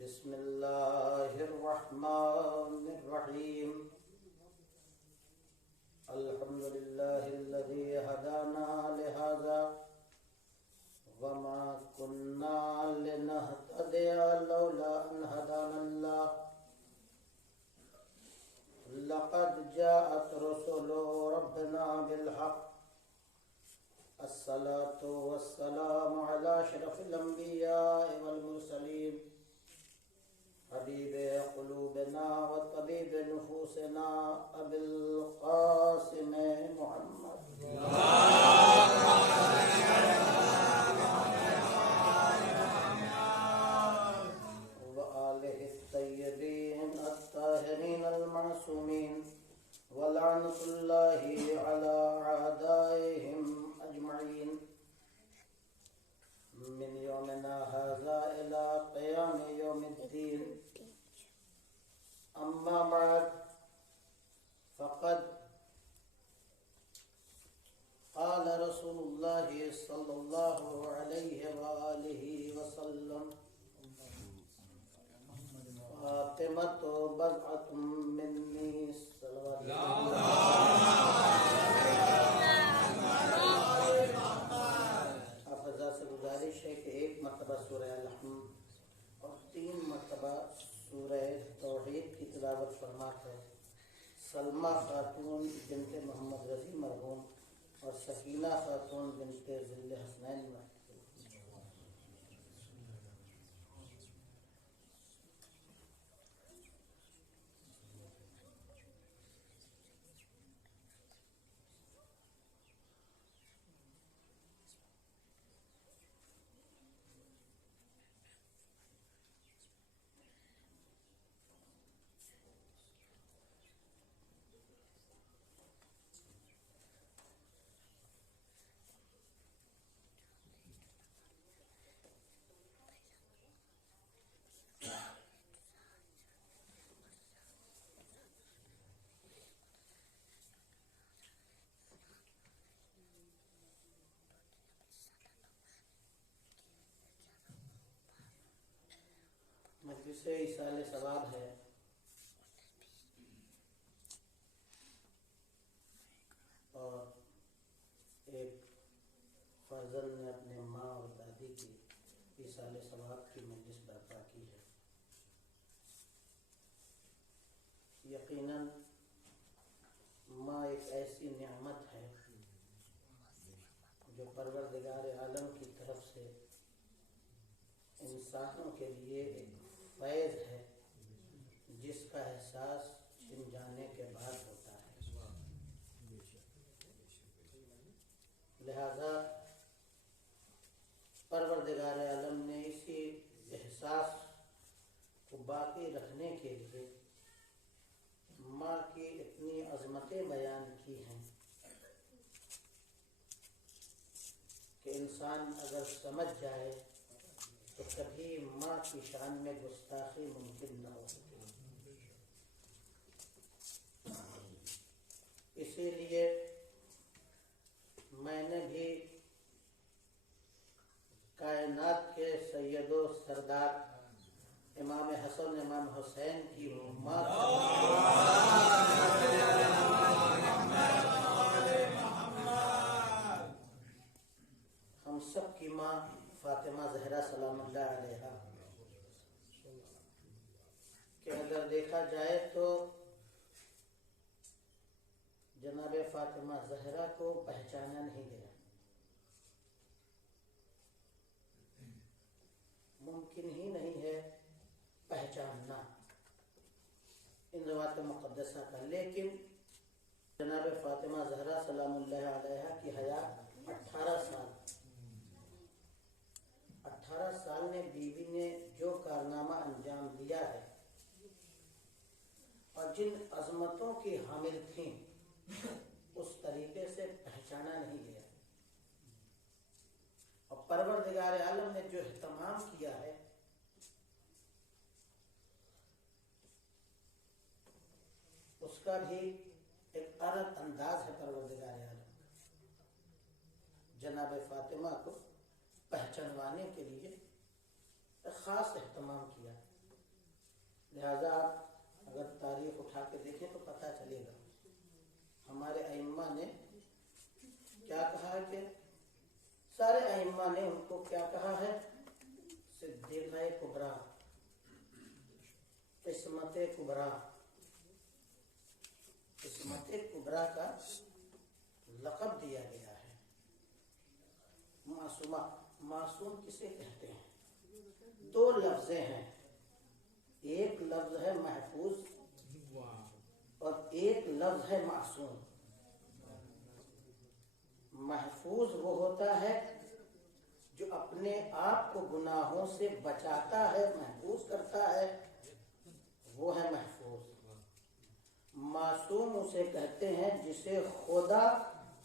بسم اللہ الرحمن الرحیم الحمد للہ الذی ہدانا لہذا وما كنا لنهتدي لولا ان هدانا الله لقد جاءت رسل ربنا بالحق الصلاة والسلام على اشرف الانبياء والمرسلين حبيب قلوبنا وطبيب نفوسنا ابي القاسم محمد وآله الطيبين الطاهرين المعصومين ولعنة الله على أعدائهم أجمعين من يومنا هذا إلى قيام يوم الدين. أما بعد فقد قال رسول الله صلى الله عليه وآله وسلم فاطمة بضعة مني صلوات حافظہ سے گزارش ہے کہ ایک مرتبہ سورہ الحمد اور 3 مرتبہ سورہ توحید کی تلاوت فرما ہے. سلمہ خاتون بنت محمد رضی مرحوم اور سکینہ خاتون بنت ذل حسنین مرحوم. مجلس ایصال ثواب ہے. اور ایک فرزند نے اپنے ماں اور دادی کی ایصال ثواب کی مجلس برپا کی ہے. یقیناً ماں ایک ایسی نعمت ہے جو پروردگار عالم کی طرف سے انسانوں کے لیے ایک فیض ہے جس کا احساس چھن جانے کے بعد ہوتا ہے. لہذا پروردگار عالم نے اسی احساس کو باقی رکھنے کے لیے ماں کی اتنی عظمتیں بیان کی ہیں کہ انسان اگر سمجھ جائے تو کبھی ماں کی شان میں گستاخی ممکن نہ ہو سکے. اسی لیے میں نے بھی کائنات کے سید و سردار امام حسن امام حسین کی ماں ہم سب کی ماں فاطمہ زہرا سلام اللہ علیہا کہ اگر دیکھا جائے تو جناب فاطمہ زہرا کو پہچانا نہیں گیا. ممکن ہی نہیں ہے پہچاننا ان ذوات مقدسہ کا. لیکن جناب فاطمہ زہرا سلام اللہ علیہا کی حیات 18 سال میں بیوی نے جو کارنامہ انجام دیا ہے اور جن عظمتوں کی حامل تھیں اس طریقے سے پہچانا نہیں گیا. اور پروردگار عالم نے جو اہتمام کیا ہے اس کا بھی ایک الگ انداز ہے. پروردگار عالم جناب فاطمہ کو پہچانوانے کے لیے خاص اہتمام کیا. لہذا آپ اگر تاریخ اٹھا کے دیکھیں تو پتہ چلے گا ہمارے ائمہ نے کیا کہا ہے، کہ سارے ائمہ نے ان کو کیا کہا ہے، صدیقہ کبریٰ، عصمت کبریٰ، عصمت کبریٰ کا لقب دیا گیا ہے۔ معصومہ، معصوم کسے کہتے ہیں؟ دو لفظیں ہیں، ایک لفظ ہے محفوظ اور ایک لفظ ہے معصوم۔ محفوظ وہ ہوتا ہے جو اپنے آپ کو گناہوں سے بچاتا ہے، محفوظ کرتا ہے، وہ ہے محفوظ۔ معصوم اسے کہتے ہیں جسے خدا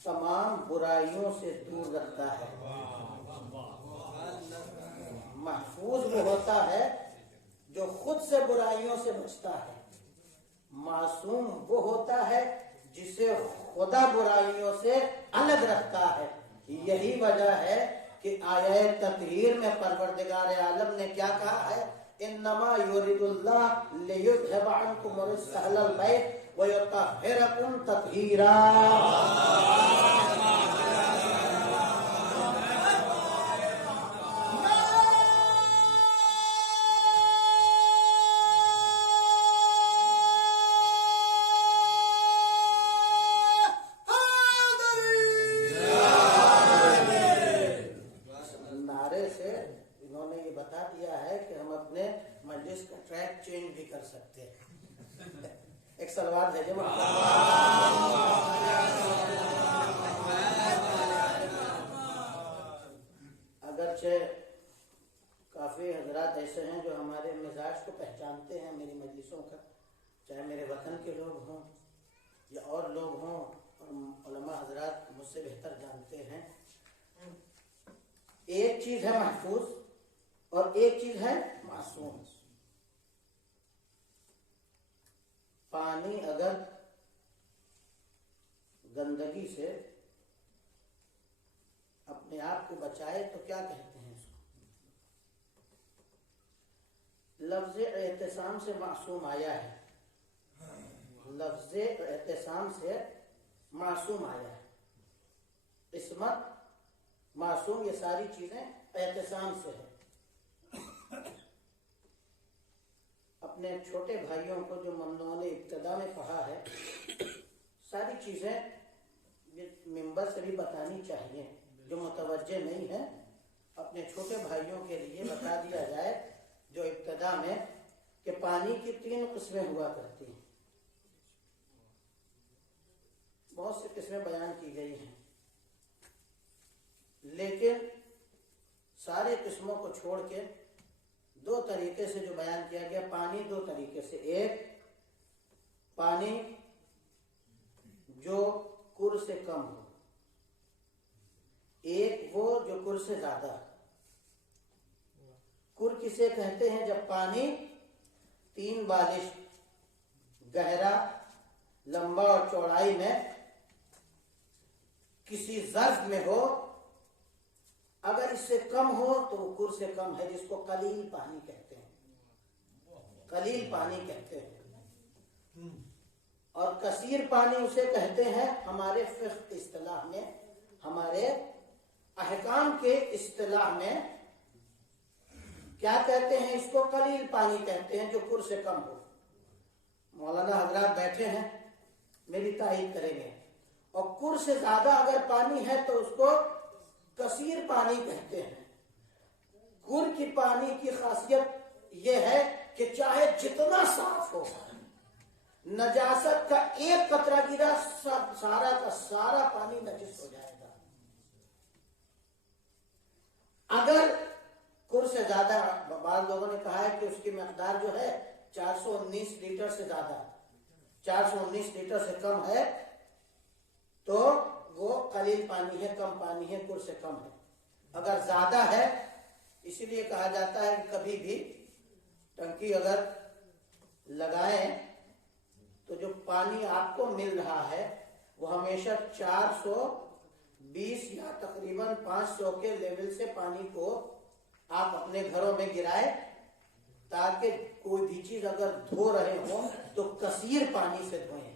تمام برائیوں سے دور رکھتا ہے۔ محفوظ وہ ہوتا ہے جو خود سے برائیوں سے بچتا ہے، معصوم وہ ہوتا ہے جسے خدا برائیوں سے الگ رکھتا ہے۔ یہی وجہ ہے کہ آیہ تطہیر میں پروردگار عالم نے کیا کہا ہے، انما یرید اللہ لیذھب عنکم الرجس اہل البیت ویطہرکم تطہیرا۔ اگرچہ کافی حضرات ایسے ہیں جو ہمارے مزاج کو پہچانتے ہیں میری مجلسوں کا، چاہے میرے وطن کے لوگ ہوں یا اور لوگ ہوں، اور علماء حضرات مجھ سے بہتر جانتے ہیں، ایک چیز ہے محفوظ اور ایک چیز ہے معصوم۔ پانی اگر گندگی سے اپنے آپ کو بچائے تو کیا کہتے ہیں اس کو؟ لفظ اعتصام سے معصوم آیا ہے، لفظ اعتصام سے معصوم آیا ہے۔ عصمت، معصوم، یہ ساری چیزیں اعتصام سے ہے۔ اپنے چھوٹے بھائیوں کو جو ممنوعہ ابتدا میں پڑھا ہے، ساری چیزیں ممبر سے بھی بتانی چاہیے، جو متوجہ نہیں ہے اپنے چھوٹے بھائیوں کے لیے بتا دیا جائے جو ابتدا میں، کہ پانی کی 3 قسمیں ہوا کرتی ہیں، بہت سی قسمیں بیان کی گئی ہیں، لیکن سارے قسموں کو چھوڑ کے 2 طریقے سے جو بیان کیا گیا، پانی 2 طریقے سے، ایک پانی جو کر سے کم ہو، ایک وہ جو کر سے زیادہ۔ کر کسے کہتے ہیں؟ جب پانی 3 بالش گہرا، لمبا اور چوڑائی میں کسی ظرف میں ہو، اگر اس سے کم ہو تو وہ کر سے کم ہے، جس کو قلیل پانی کہتے ہیں، قلیل پانی کہتے ہیں۔ اور کثیر پانی اسے کہتے ہیں ہمارے فقہ اصطلاح میں، ہمارے احکام کے اصطلاح میں کیا کہتے ہیں اس کو؟ قلیل پانی کہتے ہیں، جو کر سے کم ہو۔ مولانا حضرات بیٹھے ہیں، میری تائید کریں گے۔ اور کر سے زیادہ اگر پانی ہے تو اس کو کثیر پانی کہتے ہیں۔ کر کی پانی کی خاصیت یہ ہے کہ چاہے جتنا صاف ہو، نجاست کا ایک قطرہ گرا سارا کا سارا پانی نجس ہو جائے گا۔ اگر کر سے زیادہ، بعض لوگوں نے کہا ہے کہ اس کی مقدار جو ہے 419 لیٹر سے زیادہ، 419 لیٹر سے کم ہے تو وہ قلیل پانی ہے، کم پانی ہے، کر سے کم ہے۔ اگر زیادہ ہے، اسی لیے کہا جاتا ہے کہ کبھی بھی ٹنکی اگر لگائیں تو جو پانی آپ کو مل رہا ہے وہ ہمیشہ 420 یا تقریباً 500 کے لیول سے پانی کو آپ اپنے گھروں میں گرائے تاکہ کوئی بھی چیز اگر دھو رہے ہوں تو کثیر پانی سے دھوئیں.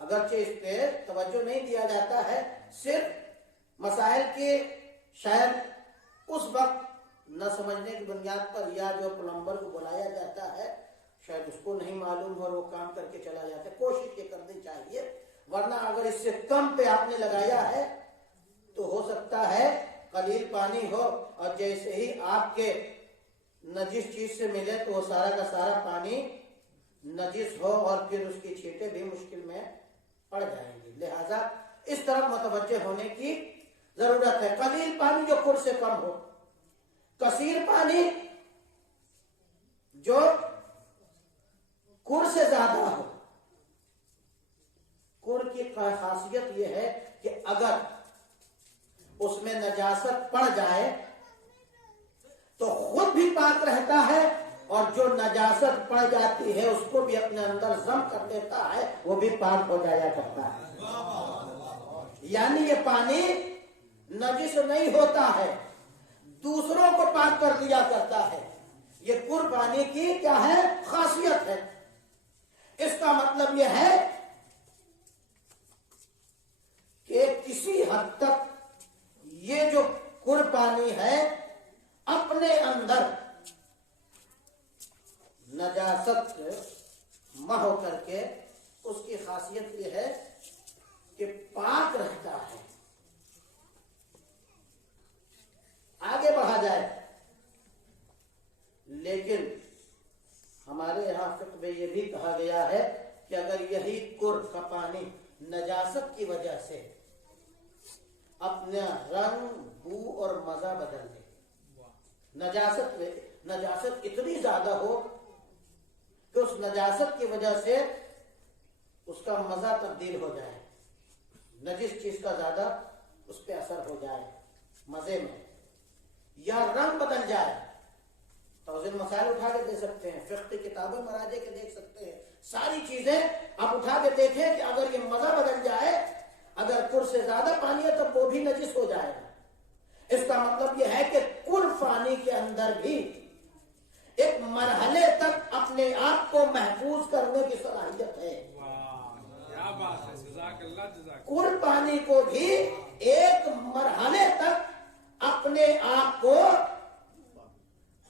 اگرچہ اس پہ توجہ نہیں دیا جاتا ہے، صرف مسائل کے شاید اس وقت نہ سمجھنے کی بنیاد پر، یا جو پلمبر کو بلایا جاتا ہے شاید اس کو نہیں معلوم اور وہ کام کر کے چلا جاتا ہے. کوشش یہ کرنی چاہیے، ورنہ اگر اس سے کم پہ آپ نے لگایا ہے تو ہو سکتا ہے قلیل پانی ہو اور جیسے ہی آپ کے نجس چیز سے ملے تو وہ سارا کا سارا پانی نجس ہو اور پھر اس کی چھینٹیں بھی مشکل میں پڑ جائیں گی. لہذا اس طرف متوجہ ہونے کی ضرورت ہے. قلیل پانی جو کل سے کم ہو، کثیر پانی جو کل سے زیادہ ہو. کل کی خاصیت یہ ہے کہ اگر اس میں نجاست پڑ جائے تو خود بھی پاک رہتا ہے اور جو نجاست پڑ جاتی ہے اس کو بھی اپنے اندر ضم کر دیتا ہے، وہ بھی پاک ہو جایا کرتا ہے. یعنی یہ پانی نجس نہیں ہوتا ہے، دوسروں کو پاک کر دیا کرتا ہے. یہ کل پانی کی کیا ہے؟ خاصیت ہے. اس کا مطلب یہ ہے کہ کسی حد تک یہ جو کل پانی ہے اپنے اندر نجاست محو کر کے اس کی خاصیت یہ ہے کہ پاک رہتا ہے. آگے بڑھا جائے، لیکن ہمارے یہاں فقہ میں یہ بھی کہا گیا ہے کہ اگر یہی کر کا پانی نجاست کی وجہ سے اپنا رنگ، بو اور مزہ بدل دے، نجاست اتنی زیادہ ہو کہ اس نجاست کی وجہ سے اس کا مزہ تبدیل ہو جائے، نجس چیز کا زیادہ اس پہ اثر ہو جائے مزے میں، یا رنگ بدل جائے. توزن مسائل اٹھا کے دے سکتے ہیں، فقہ کی کتابیں مراجع کے دیکھ سکتے ہیں، ساری چیزیں آپ اٹھا کے دیکھیں کہ اگر یہ مزہ بدل جائے، اگر کل سے زیادہ پانی ہے تو وہ بھی نجس ہو جائے گا. اس کا مطلب یہ ہے کہ کل پانی کے اندر بھی ایک مرحلے تک اپنے آپ کو محفوظ کرنے کی صلاحیت ہے. کل پانی کو بھی ایک مرحلے تک اپنے آپ کو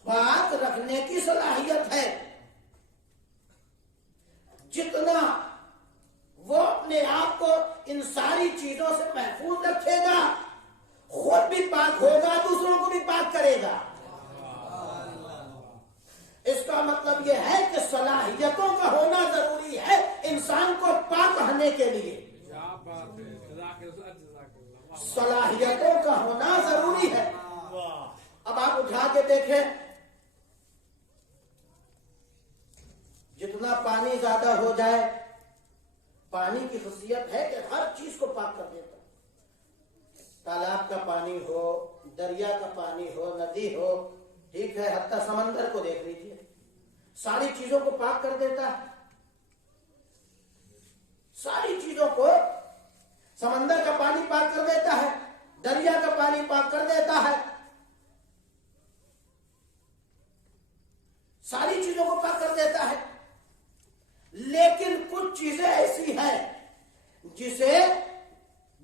پاک رکھنے کی صلاحیت ہے. جتنا وہ اپنے آپ کو ان ساری چیزوں سے محفوظ رکھے گا، خود بھی پاک ہوگا، دوسروں کو بھی پاک کرے گا. اس کا مطلب یہ ہے کہ صلاحیتوں کا ہونا ضروری ہے انسان کو پاک رہنے کے لیے. صلاحیتوں کا ہونا ضروری ہے. اب آپ اٹھا کے دیکھیں، جتنا پانی زیادہ ہو جائے، پانی کی خصوصیت ہے کہ ہر چیز کو پاک کر دیتا. تالاب کا پانی ہو، دریا کا پانی ہو، ندی ہو، ٹھیک ہے، حتیٰ سمندر کو دیکھ لیجیے، ساری چیزوں کو پاک کر دیتا ہے. ساری چیزوں کو سمندر کا پانی پاک کر دیتا ہے، دریا کا پانی پاک کر دیتا ہے، ساری چیزوں کو پاک کر دیتا ہے. لیکن کچھ چیزیں ایسی ہیں جسے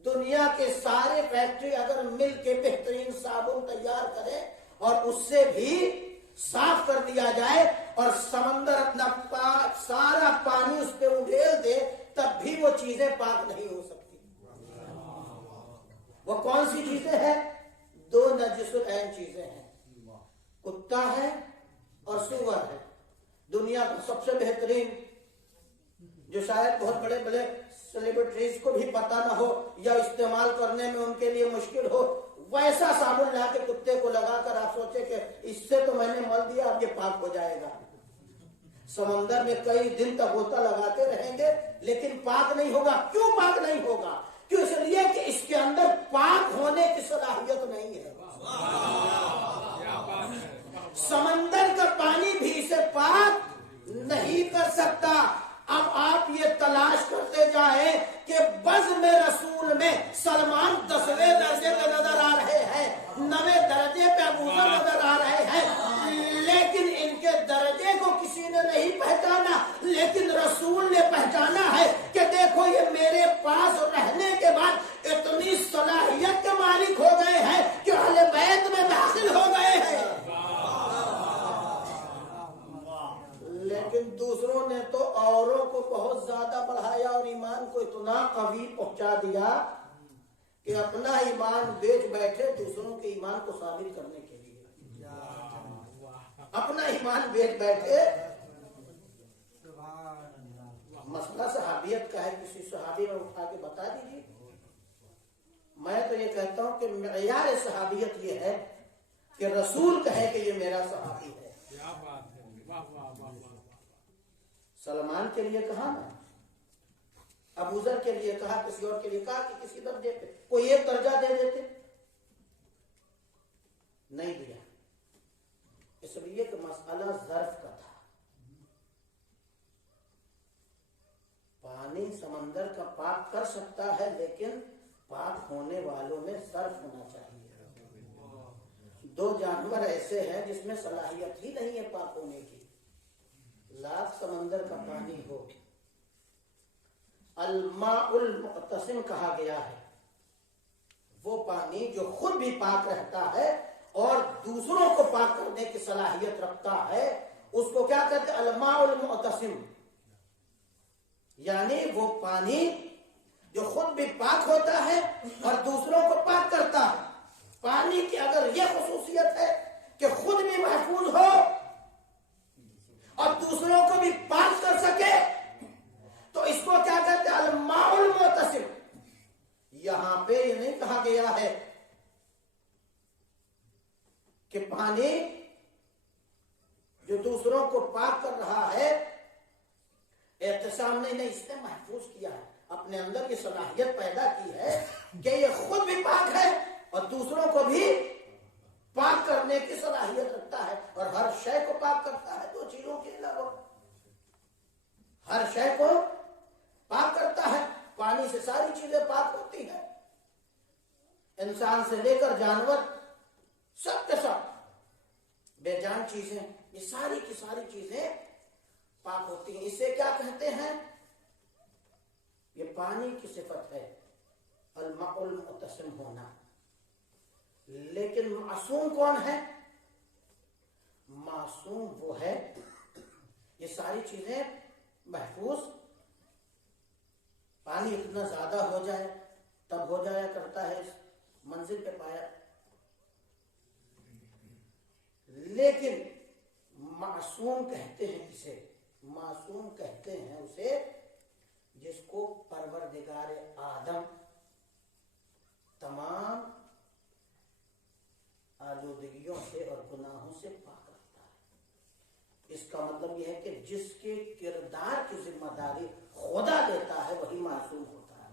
دنیا کے سارے فیکٹری اگر مل کے بہترین صابن تیار کرے اور اس سے بھی صاف کر دیا جائے اور سمندر اپنا سارا پانی اس پہ اڑیل دے، تب بھی وہ چیزیں پاک نہیں ہو سکتی. وہ کون سی چیزیں ہیں؟ دو نجس العین چیزیں ہیں، کتا ہے اور سور ہے. دنیا کا سب سے بہترین، جو شاید بہت بڑے بڑے سیلیبریٹیز کو بھی پتا نہ ہو یا استعمال کرنے میں ان کے لیے مشکل ہو، ویسا صابن لا کے کتے کو لگا کر آپ سوچے کہ اس سے تو میں نے مل دیا، اب یہ پاک ہو جائے گا. سمندر میں کئی دن تک غوطہ لگاتے رہیں گے لیکن پاک نہیں ہوگا. کیوں پاک نہیں ہوگا؟ کیوں؟ اس لیے کہ اس کے اندر پاک ہونے کی صلاحیت نہیں ہے. سمندر کا پانی بھی اسے پاک نہیں کر سکتا. اب آپ یہ تلاش کرتے جائیں کہ بزم رسول میں سلمان 10ویں درجے پہ نظر آ رہے ہیں، 9ویں درجے پہ ابو ذر نظر آ رہے ہیں، قوی پہنچا دیا کہ اپنا ایمان بیچ بیٹھے دوسروں کے ایمان کو ثابت کرنے کے لیے، اپنا ایمان بیچ بیٹھے۔ مسئلہ صحابیت کا ہے، کسی صحابی میں اٹھا کے بتا دیجیے۔ میں تو یہ کہتا ہوں کہ معیار صحابیت یہ ہے کہ رسول کہے کہ یہ میرا صحابی ہے۔ سلمان کے لیے کہا نا، ابو ذر کے لیے کہا، کسی اور کے لیے کہا کہ کسی درجے پہ کوئی ایک درجہ دے دیتے، نہیں دیا، اس لیے کہ مسئلہ ظرف کا تھا۔ پانی سمندر کا پاک کر سکتا ہے، لیکن پاک ہونے والوں میں ظرف ہونا چاہیے۔ دو جانور ایسے ہیں جس میں صلاحیت ہی نہیں ہے پاک ہونے کی، لاکھ سمندر کا پانی ہو، الماء المعتصم کہا گیا ہے وہ پانی جو خود بھی پاک رہتا ہے اور دوسروں کو پاک کرنے کی صلاحیت رکھتا ہے، اس کو کیا کہتے ہیں؟ الماء المعتصم، یعنی وہ پانی جو خود بھی پاک ہوتا ہے اور دوسروں کو پاک کرتا ہے۔ پانی کی اگر یہ خصوصیت ہے کہ خود بھی محفوظ ہو اور دوسروں کو بھی پاک کر سکے، تو اس کو کیا کہتے ہیں؟ الماء المعتصم۔ یہاں پہ یہ نہیں کہا گیا ہے کہ پانی جو دوسروں کو پاک کر رہا ہے، اعتصام نے اس نے محفوظ کیا ہے، اپنے اندر یہ صلاحیت پیدا کی ہے کہ یہ خود بھی پاک ہے اور دوسروں کو بھی پاک کرنے کی صلاحیت رکھتا ہے، اور ہر شے کو پاک کرتا ہے، دو چیزوں کے علاوہ ہر شے کو پاک کرتا ہے۔ پانی سے ساری چیزیں پاک ہوتی ہیں، انسان سے لے کر جانور، سب کے سب بے جان چیزیں، یہ ساری کی ساری چیزیں پاک ہوتی ہیں۔ اسے کیا کہتے ہیں؟ یہ پانی کی صفت ہے، الماء المعتصم ہونا۔ لیکن معصوم کون ہے؟ معصوم وہ ہے، یہ ساری چیزیں محفوظ، پانی اتنا زیادہ ہو جائے تب ہو جایا کرتا ہے، اس منزل پہ پایا، لیکن معصوم کہتے ہیں کسے؟ معصوم کہتے ہیں اسے جس کو پروردگار آدم تمام آلودگیوں سے اور گناہوں سے پاک رکھتا ہے۔ اس کا مطلب یہ ہے کہ جس کے کردار کی ذمہ داری خدا لیتا ہے وہی معصوم ہوتا ہے۔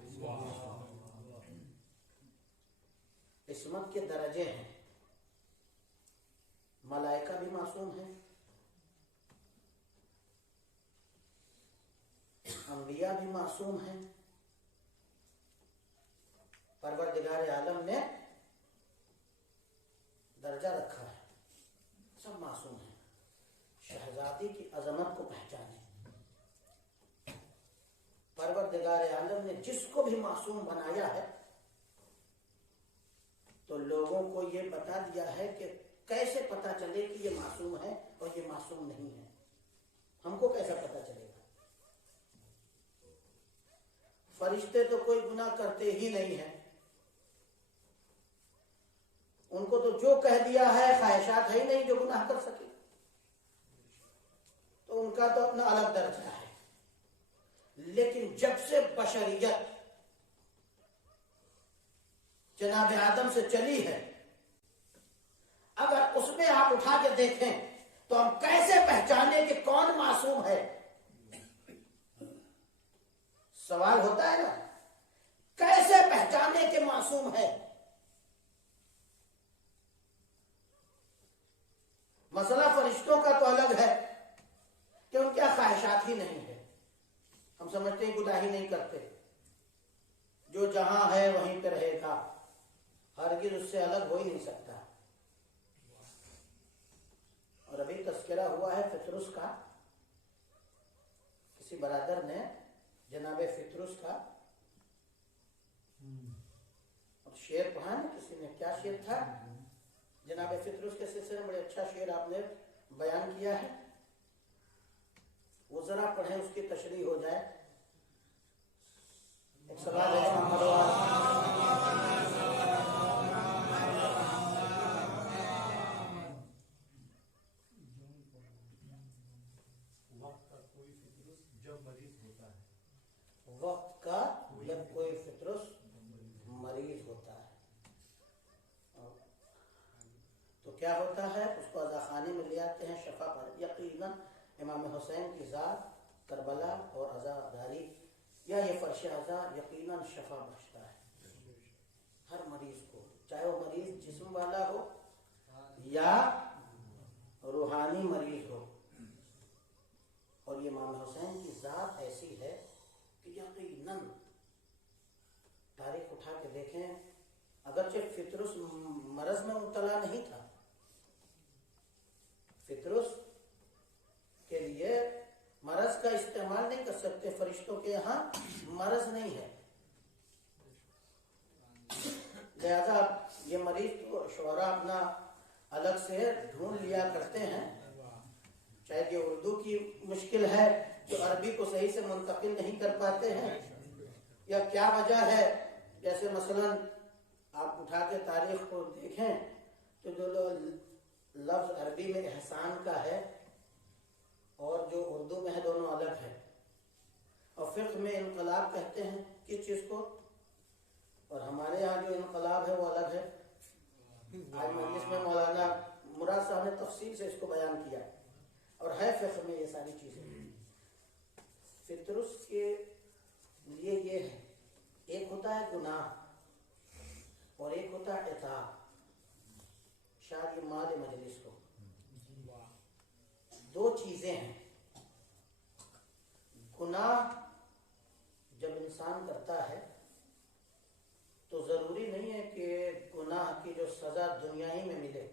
عصمت کے درجے ہیں، ملائکہ بھی معصوم ہیں، انبیاء بھی معصوم ہیں، پروردگار عالم نے درجہ رکھا ہے، سب معصوم ہیں۔ شہزادی کی عظمت کو پہچانے، پروردگار عالم نے جس کو بھی معصوم بنایا ہے تو لوگوں کو یہ بتا دیا ہے کہ کیسے پتا چلے کہ یہ معصوم ہے اور یہ معصوم نہیں ہے۔ ہم کو کیسا پتا چلے گا؟ فرشتے تو کوئی گناہ کرتے ہی نہیں ہیں، ان کو تو جو کہہ دیا ہے، خواہشات ہے ہی نہیں جو گناہ کر سکے، تو ان کا تو اپنا الگ درجہ ہے۔ لیکن جب سے بشریت جناب آدم سے چلی ہے، اگر اس میں آپ اٹھا کے دیکھیں تو ہم کیسے پہچانے کہ کون معصوم ہے؟ سوال ہوتا ہے نا، کیسے پہچانے کہ معصوم ہے؟ مسئلہ فرشتوں کا تو الگ ہے کہ ان کے خواہشات ہی نہیں ہے، ہم سمجھتے ہیں گناہ ہی نہیں کرتے، جو جہاں ہے وہیں پہ رہے گا، ہرگز اس سے الگ ہو ہی نہیں سکتا۔ اور ابھی تذکرہ ہوا ہے فطرس کا، کسی برادر نے جناب فطرس کا اور شعر پڑھا نا کسی نے، کیا شعر تھا؟ جناب فطرس کے سلسلے میں بڑے اچھا شعر آپ نے بیان کیا ہے، وہ ذرا پڑھیں، اس کی تشریح ہو جائے۔ ایک سوال ہے محمد وقت کا جب کوئی فطرس مریض ہوتا ہے تو کیا ہوتا ہے؟ اس کو عزاخانے میں لے آتے ہیں شفا پر. یقیناً امام حسین کی ذات کربلا اور عزاداری یا یہ فرش عزا یقیناً شفا بخشتا ہے ہر مریض کو، چاہے وہ مریض جسم والا ہو یا روحانی مریض ہو. اور یہ امام حسین کی ذات ایسی ہے کہ یقیناً تاریخ اٹھا کے دیکھیں، اگرچہ فطرس مرض میں مبتلا نہیں تھا، فطرس کے لیے مرض کا استعمال نہیں کر سکتے، فرشتوں کے یہاں مرض نہیں ہے، لہذا یہ مریض تو شعراء اپنا الگ سے ڈھونڈ لیا کرتے ہیں، چاہے کہ اردو کی مشکل ہے جو عربی کو صحیح سے منتقل نہیں کر پاتے ہیں، یا کیا وجہ ہے. جیسے مثلا آپ اٹھا کے تاریخ کو دیکھیں تو جو لفظ عربی میں احسان کا ہے اور جو اردو میں ہے دونوں الگ ہے. اور فقہ میں انقلاب کہتے ہیں کس چیز کو، اور ہمارے یہاں جو انقلاب ہے وہ الگ ہے. آج مجلس میں مولانا مراد صاحب نے تفصیل سے اس کو بیان کیا اور ہے فقہ میں یہ ساری چیزیں. فطرس کے لیے یہ ہے، ایک ہوتا ہے گناہ اور ایک ہوتا ہے عتاب. شاید یہ مال مجلس کو دو چیزیں ہیں. گناہ جب انسان کرتا ہے تو ضروری نہیں ہے کہ گناہ کی جو سزا دنیا ہی میں ملے،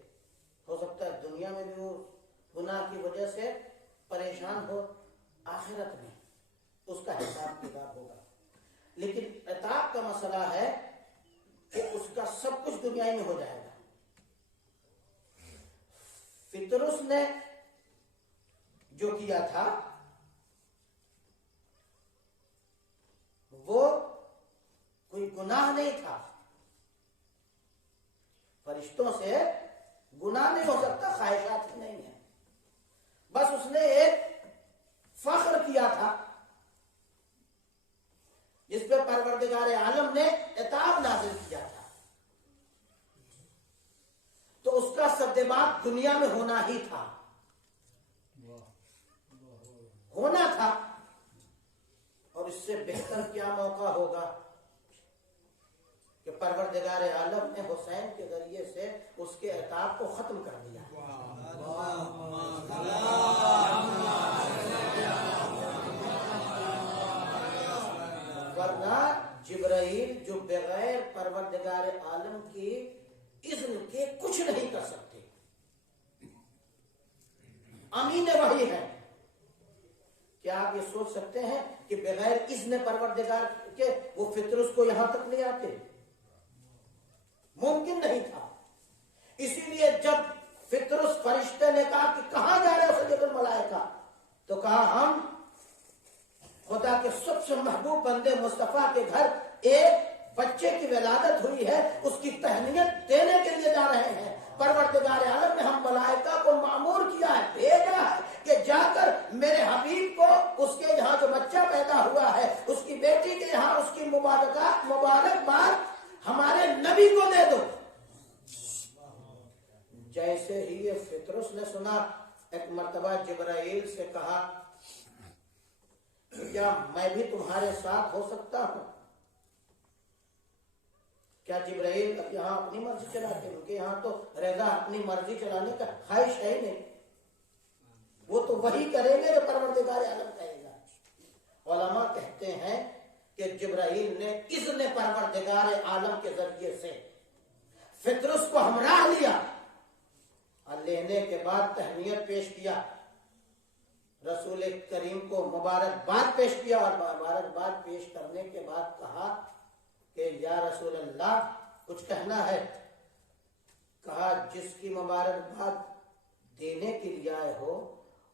ہو سکتا ہے دنیا میں بھی وہ گناہ کی وجہ سے پریشان ہو، آخرت میں اس کا حساب کتاب ہوگا. لیکن عتاب کا مسئلہ ہے کہ اس کا سب کچھ دنیا ہی میں ہو جائے گا. فطرس نے جو کیا تھا وہ کوئی گناہ نہیں تھا، فرشتوں سے گناہ نہیں ہو سکتا، خواہشات ہی نہیں ہے، بس اس نے ایک فخر کیا تھا جس پہ پروردگار عالم نے عتاب نازل کیا تھا. تو اس کا سدبات دنیا میں ہونا ہی تھا، ہونا تھا. اور اس سے بہتر کیا موقع ہوگا کہ پروردگار عالم نے حسین کے ذریعے سے اس کے عتاب کو ختم کر دیا. ورنہ جبرائیل جو بغیر پروردگار عالم کی اذن کے کچھ نہیں کر سکتے، امین وحی ہے. کیا آپ یہ سوچ سکتے ہیں کہ بغیر اذن پروردگار کے وہ فطرس کو یہاں تک لے آتے؟ ممکن نہیں تھا. اسی لیے جب فطرس فرشتے نے کہا کہ کہاں جا رہے ہو سید الملائکہ، تو کہا ہم خدا کے سب سے محبوب بندے مصطفیٰ کے گھر ایک بچے کی ولادت ہوئی ہے، اس کی تہنیت دینے کے لیے جا رہے ہیں. پروردگار عالم نے ہم ملائکہ کو مأمور کیا ہے، بھیجا ہے کہ جا کر میرے حبیب کو اس کے یہاں جو بچہ پیدا ہوا ہے اس کی بیٹی کے یہاں اس کی مبارکباد ہمارے نبی کو دے دو. جیسے ہی یہ فطرس نے سنا، ایک مرتبہ جبرائیل سے کہا کیا میں بھی تمہارے ساتھ ہو سکتا ہوں؟ کیا جبرائیل یہاں اپنی مرضی چلاتے ہیں؟ کہ یہاں تو رضا اپنی مرضی چلانے کا خواہش ہے ہی نہیں، وہ تو وہی کریں گے جو پروردگار عالم کہے گا. علماء کہتے ہیں کہ جبرائیل نے اذن پروردگار عالم کے ذریعے سے فطرس کو ہمراہ لیا اور لینے کے بعد تہنیت پیش کیا، رسول کریم کو مبارکباد پیش کیا، اور مبارکباد پیش کرنے کے بعد کہا کہ یا رسول اللہ کچھ کہنا ہے؟ کہا جس کی مبارکباد دینے کے لیے آئے ہو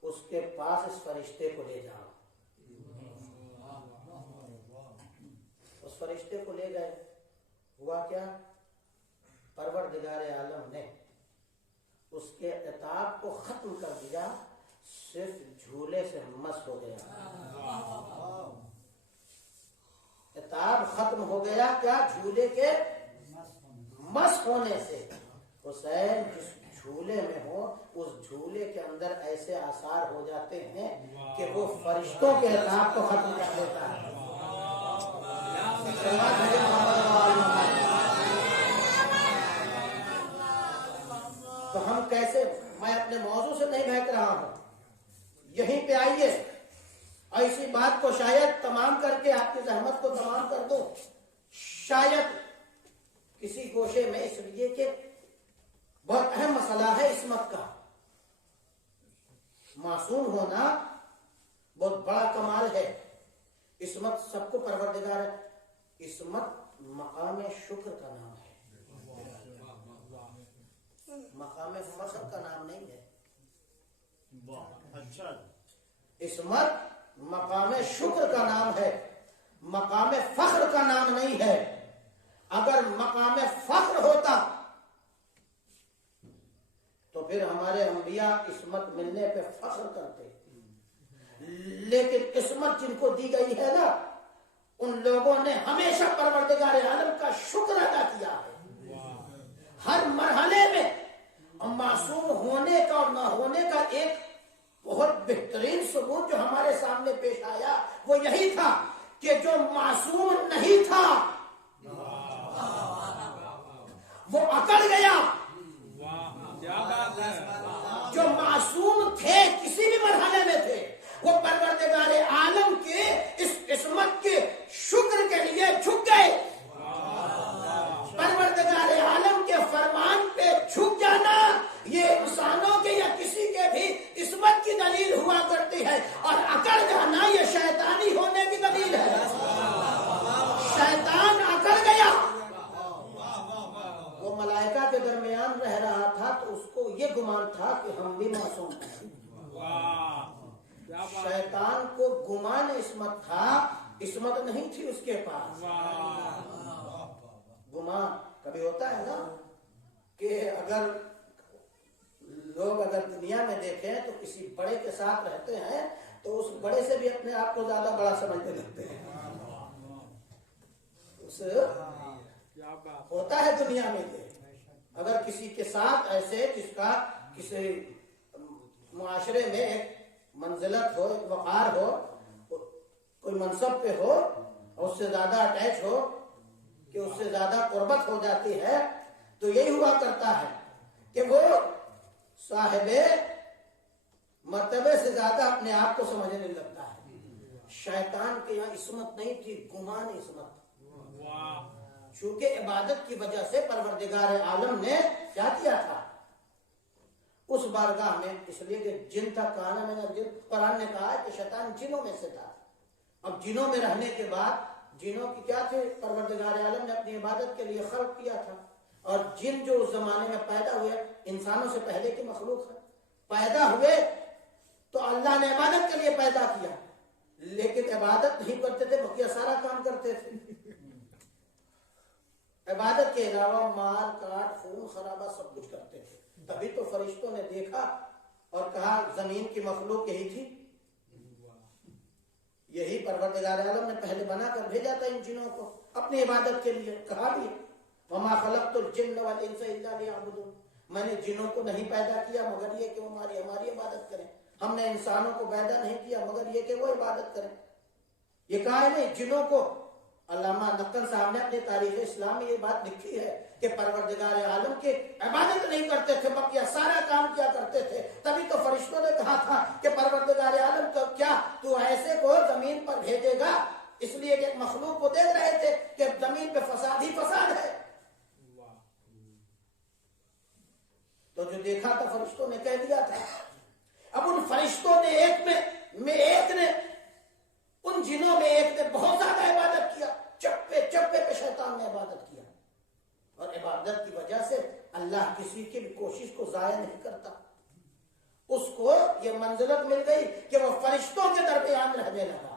اس کے پاس اس فرشتے کو لے جاؤ. اس فرشتے کو لے گئے. ہوا کیا؟ پروردگار عالم نے اس کے عتاب کو ختم کر دیا، صرف جھولے سے مس ہو گیا. عتاب ختم ہو گیا کیا؟ جھولے کے مس ہونے سے. حسین جس جھولے میں ہو اس جھولے کے اندر ایسے آثار ہو جاتے ہیں کہ وہ فرشتوں کے عذاب کو ختم کر دیتا ہے. تو ہم کیسے، میں اپنے موضوع سے نہیں بہک رہا ہوں، یہیں پہ آئیے اور اسی بات کو شاید تمام کر کے آپ کی زحمت کو تمام کر دوں. شاید کسی گوشے میں، اس لیے کہ بہت اہم مسئلہ ہے عصمت کا. معصوم ہونا بہت بڑا کمال ہے. عصمت سب کو پروردگار ہے. عصمت مقام شکر کا نام ہے، مقام فخر کا نام نہیں ہے. اچھا، عصمت مقام شکر کا نام ہے، مقام فخر کا نام نہیں ہے. اگر مقام فخر ہوتا تو پھر ہمارے انبیاء عصمت ملنے پہ فخر کرتے. لیکن عصمت جن کو دی گئی ہے نا، ان لوگوں نے ہمیشہ پروردگار عالم کا شکر ادا کیا ہے. ہر مرحلے میں معصوم ہونے کا اور نہ ہونے کا ایک بہت بہترین ثبوت جو ہمارے سامنے پیش آیا وہ یہی تھا کہ جو معصوم نہیں تھا وہ اکڑ گیا. جو معصوم تھے، کسی بھی مرحلے میں تھے، وہ پروردگار عالم کے اس عصمت کے شکر کے لیے جھک گئے. پروردگار عالم کے فرمان پہ جھک جانا یہ انسانوں کے یا کسی کے بھی عصمت کی دلیل ہوا کرتی ہے، اور اکڑ جانا یہ شیطانی ہونے کی دلیل ہے. شیطان اکڑ گیا. وہ ملائکہ کے درمیان رہ رہا تھا تو اس کو یہ گمان تھا کہ ہم بھی معصوم ہیں. شیطان کو گمان عصمت تھا، عصمت نہیں تھی اس کے پاس. گمان کبھی ہوتا ہے نا کہ اگر لوگ دنیا میں دیکھیں تو کسی بڑے کے ساتھ رہتے ہیں تو اس بڑے سے بھی اپنے آپ کو زیادہ بڑا سمجھنے لگتے ہیں. ہوتا ہے دنیا میں کہ اگر کسی کے ساتھ ایسے جس کا کسی معاشرے میں ایک منزلت ہو، ایک وقار ہو، کوئی منصب پہ ہو اور اس سے زیادہ اٹیچ ہو کہ اس سے زیادہ قربت ہو جاتی ہے، تو یہی ہوا کرتا ہے کہ وہ صاحب مرتبے سے زیادہ اپنے آپ کو سمجھنے لگتا ہے. شیطان کے یہاں عصمت نہیں تھی، گمان عصمت. چونکہ عبادت کی وجہ سے پروردگار عالم نے کیا کیا تھا اس بارگاہ میں، اس لیے کہ جن تھا کانا میں جن، قرآن نے کہا کہ شیطان جنوں میں سے تھا. اب جنوں میں رہنے کے بعد جنوں کی کیا تھے؟ پروردگار عالم نے اپنی عبادت کے لیے خلق کیا تھا. اور جن جو اس زمانے میں پیدا ہوئے انسانوں سے پہلے کی مخلوق ہے، پیدا ہوئے تو اللہ نے عبادت کے لیے پیدا کیا، لیکن عبادت نہیں کرتے تھے، بقیہ سارا کام کرتے تھے. عبادت کے علاوہ مار کاٹ خون خرابہ سب کچھ کرتے تھے. تبھی تو فرشتوں نے دیکھا اور کہا زمین کی مخلوق یہی تھی، یہی پروردگار عالم نے پہلے بنا کر بھیجا تھا ان جنوں کو اپنی عبادت کے لیے. کہا بھی وما خلقت الجن والانس الا ليعبدون، میں نے جنوں کو نہیں پیدا کیا مگر یہ کہ وہ ہماری عبادت کریں. ہم نے انسانوں کو پیدا نہیں کیا مگر یہ کہ وہ عبادت کریں. یہ کہا ہے نہیں جنوں کو. علامہ نقل صاحب نے اپنی تاریخ اسلام میں یہ بات لکھی ہے کہ پروردگار عالم کی عبادت نہیں کرتے تھے، بقیہ سارا کام کیا کرتے تھے. تبھی تو فرشتوں نے کہا تھا کہ پروردگار عالم تو کیا تو ایسے کو زمین پر بھیجے گا، اس لیے کہ مخلوق کو دیکھ رہے تھے کہ زمین پہ فساد ہی فساد ہے. تو جو دیکھا تھا فرشتوں نے کہہ دیا تھا. اب ان فرشتوں نے ایک نے ان جنوں میں ایک نے بہت زیادہ عبادت کیا، چپے چپے پہ شیطان نے عبادت کیا. اور عبادت کی وجہ سے اللہ کسی کی بھی کوشش کو ضائع نہیں کرتا. اس کو یہ منزلت مل گئی کہ وہ فرشتوں کے درمیان رہنے لگا.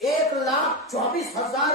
1,24,000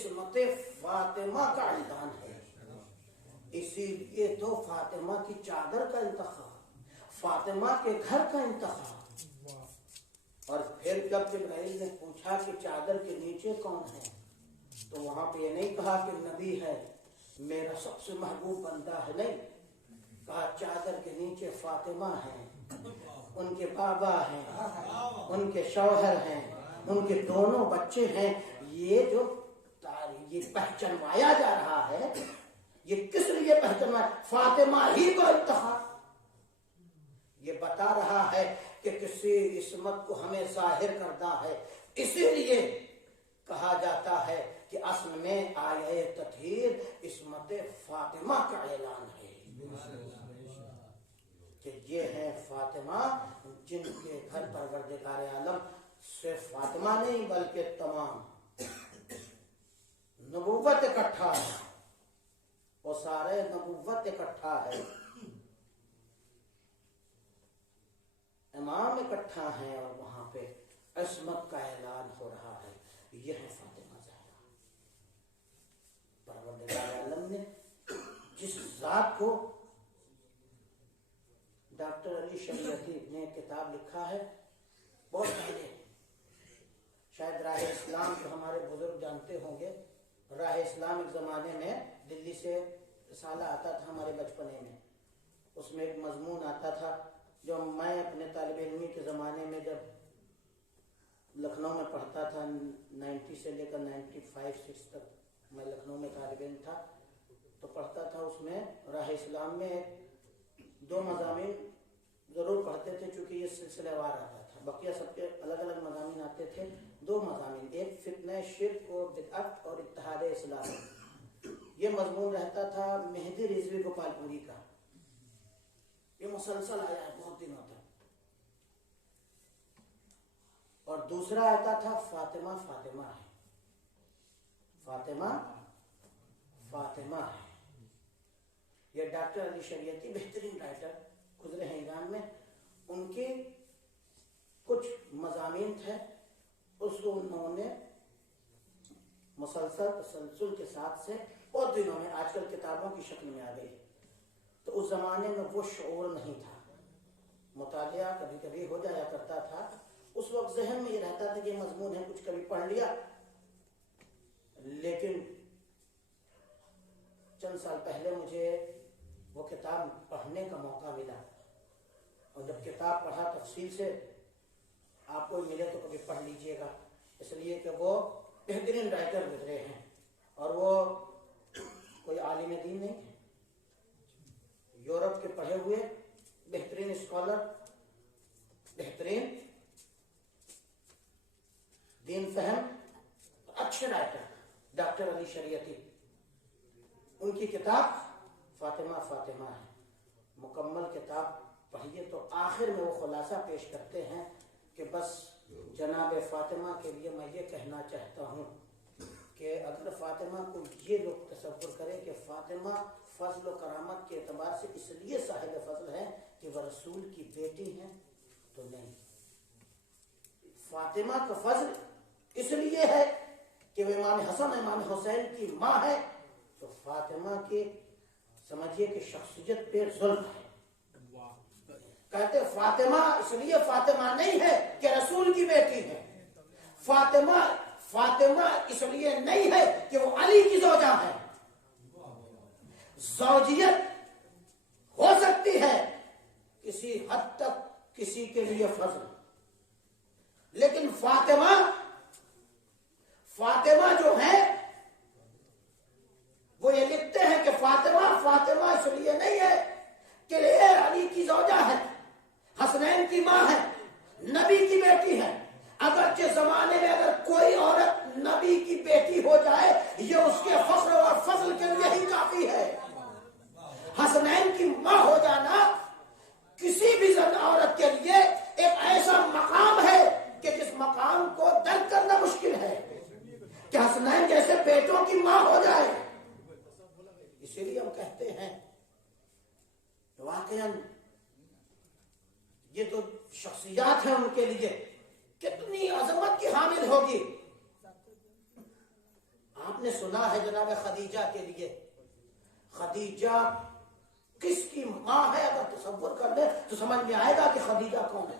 عصمت فاطمہ کا اعلان ہے. اسی لیے تو فاطمہ کی چادر کا انتخاب، فاطمہ کے گھر کا انتخاب. اور پھر جب جبرائیل نے پوچھا کہ چادر کے نیچے کون ہے، تو وہاں پہ یہ نہیں کہا کہ نبی ہے میرا سب سے محبوب بندہ ہے، نہیں کہا چادر کے نیچے فاطمہ ہے، ان کے بابا ہیں، ان کے شوہر ہیں، ان کے دونوں بچے ہیں. یہ جو یہ پہچنوایا جا رہا ہے، یہ کس لیے پہچنوایا؟ فاطمہ ہی کو انتخاب. یہ بتا رہا ہے کہ کسی عصمت کو ہمیں ظاہر کرنا ہے، اسی لیے کہا جاتا ہے کہ اصل میں آیہ تطہیر عصمت فاطمہ کا اعلان ہے کہ یہ ہے فاطمہ جن کے گھر پروردگار عالم صرف فاطمہ نہیں بلکہ تمام نبوت اکٹھا ہے، وہ سارے نبوت اکٹھا ہے، امام اکٹھا ہیں، اور وہاں پہ عصمت کا اعلان ہو رہا ہے. یہ ہے فاطمہ زہرا. پروردگار عالم نے جس ذات کو، ڈاکٹر علی شریعتی نے کتاب لکھا ہے بہت پہلے، شاید راہ اسلام جو ہمارے بزرگ جانتے ہوں گے. راہ اسلام ایک زمانے میں دلی سے رسالہ آتا تھا ہمارے بچپنے میں. اس میں ایک مضمون آتا تھا جو میں اپنے طالب علمی کے زمانے میں جب لکھنؤ میں پڑھتا تھا، 90 سے لے کر 95-6 تک میں لکھنؤ میں طالب علم تھا، تو پڑھتا تھا. اس میں راہ اسلام میں 2 مضامین ضرور پڑھتے تھے چونکہ یہ سلسلہ وار آتا تھا. بقیہ سب کے الگ الگ مضامین آتے تھے. 2 مضامین، ایک فتنہ شرک و بدعت اور اتحاد اسلام. یہ مضمون رہتا تھا مہدی رضوی گوپال پوری کا. یہ مسلسل آیا ہے بہت دنوں تک. اور دوسرا آتا تھا فاطمہ فاطمہ ہے، فاطمہ فاطمہ ہے. یہ ڈاکٹر علی شریعتی بہترین رائٹر گزرے ہیں ایران میں. ان کے کچھ مضامین تھے، اس کو انہوں نے مسلسل تسلسل کے ساتھ سے بہت دنوں میں، آج کل کتابوں کی شکل میں آ گئی. تو اس زمانے میں وہ شعور نہیں تھا. مطالعہ کبھی کبھی ہو جایا کرتا تھا، اس وقت ذہن میں یہ رہتا تھا کہ مضمون ہے، کچھ کبھی پڑھ لیا. لیکن چند سال پہلے مجھے وہ کتاب پڑھنے کا موقع ملا، اور جب کتاب پڑھا تفصیل سے، آپ کو ملے تو کبھی پڑھ لیجئے گا، اس لیے کہ وہ بہترین رائٹر گزرے ہیں، اور وہ کوئی عالم دین نہیں ہے، یورپ کے پڑھے ہوئے بہترین اسکالر، بہترین دین فہم، اچھے رائٹر ڈاکٹر علی شریعتی. ان کی کتاب فاطمہ فاطمہ ہے. مکمل کتاب پڑھیے تو آخر میں وہ خلاصہ پیش کرتے ہیں کہ بس جناب فاطمہ کے لیے میں یہ کہنا چاہتا ہوں کہ اگر فاطمہ کو یہ لوگ تصور کرے کہ فاطمہ فضل و کرامت کے اعتبار سے اس لیے صاحب فضل ہے کہ وہ رسول کی بیٹی ہیں، تو نہیں. فاطمہ کا فضل اس لیے ہے کہ وہ امام حسن امام حسین کی ماں ہے، تو فاطمہ کی سمجھیے کہ شخصیت پہ ظلم ہے. کہتے فاطمہ اس لیے فاطمہ نہیں ہے کہ رسول کی بیٹی ہے، فاطمہ اس لیے نہیں ہے کہ وہ علی کی زوجہ ہے. زوجیت ہو سکتی ہے کسی حد تک کسی کے لیے فضل، لیکن فاطمہ جو ہے وہ یہ لکھتے ہیں کہ فاطمہ اس لیے نہیں ہے کہ یہ علی کی زوجہ ہے، حسنین کی ماں ہے، نبی کی بیٹی ہے. اگرچہ زمانے میں اگر کوئی عورت نبی کی بیٹی ہو جائے یہ اس کے فخر اور فضل کے لیے ہی کافی ہے. حسنین کی ماں ہو جانا کسی بھی عورت کے لیے ایک ایسا مقام ہے کہ جس مقام کو درک کرنا مشکل ہے کہ حسنین جیسے بیٹوں کی ماں ہو جائے. اسی لیے ہم کہتے ہیں واقعاً یہ تو شخصیات ہیں، ان کے لیے کتنی عظمت کی حامل ہوگی. آپ نے سنا ہے جناب خدیجہ کے لیے، خدیجہ کس کی ماں ہے؟ اگر تصور کر لیں تو سمجھ میں آئے گا کہ خدیجہ کون ہے۔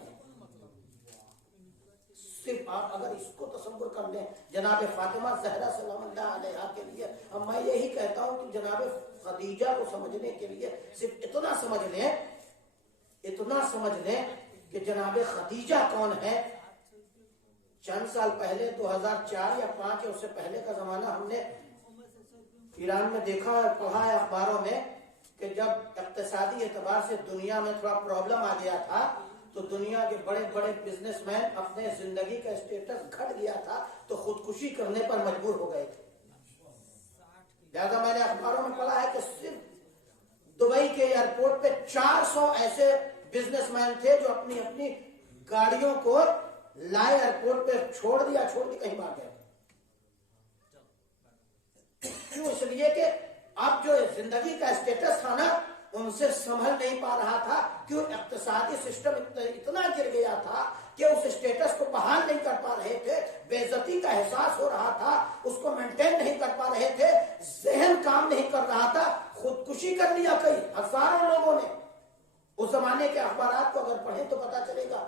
صرف آپ اگر اس کو تصور کر لیں جناب فاطمہ زہرا سلام اللہ علیہا کے لیے، اب میں یہی کہتا ہوں کہ جناب خدیجہ کو سمجھنے کے لیے صرف اتنا سمجھ لیں کہ جناب خدیجہ کون ہے۔ چند سال پہلے 2004 یا 5 یا اس سے پہلے کا زمانہ ہم نے ایران میں دیکھا اور پڑھا ہے اخباروں میں کہ جب اقتصادی اعتبار سے دنیا میں تھوڑا پرابلم آ گیا تھا تو دنیا کے بڑے بڑے بزنس مین اپنے زندگی کا اسٹیٹس گھٹ گیا تھا تو خودکشی کرنے پر مجبور ہو گئے تھے۔ لہذا میں نے اخباروں میں پڑھا ہے کہ صرف دبئی کے ایئرپورٹ پہ 400 ایسے بزنس مین تھے جو اپنی اپنی گاڑیوں کو لائے ایئرپورٹ پہ چھوڑ کے کہیں بھاگ گئے۔ کیوں؟ اس لیے کہ اب جو زندگی کا اسٹیٹس تھا نا ان سے سنبھل نہیں پا رہا تھا، کیوں؟ اقتصادی سسٹم اتنا گر گیا تھا کہ اس اسٹیٹس کو بحال نہیں کر پا رہے تھے، بے عزتی کا احساس ہو رہا تھا، اس کو مینٹین نہیں کر پا رہے تھے، ذہن کام نہیں کر رہا تھا، خودکشی کر لیا کئی ہزاروں لوگوں نے۔ اس زمانے کے اخبارات کو اگر پڑھیں تو پتا چلے گا،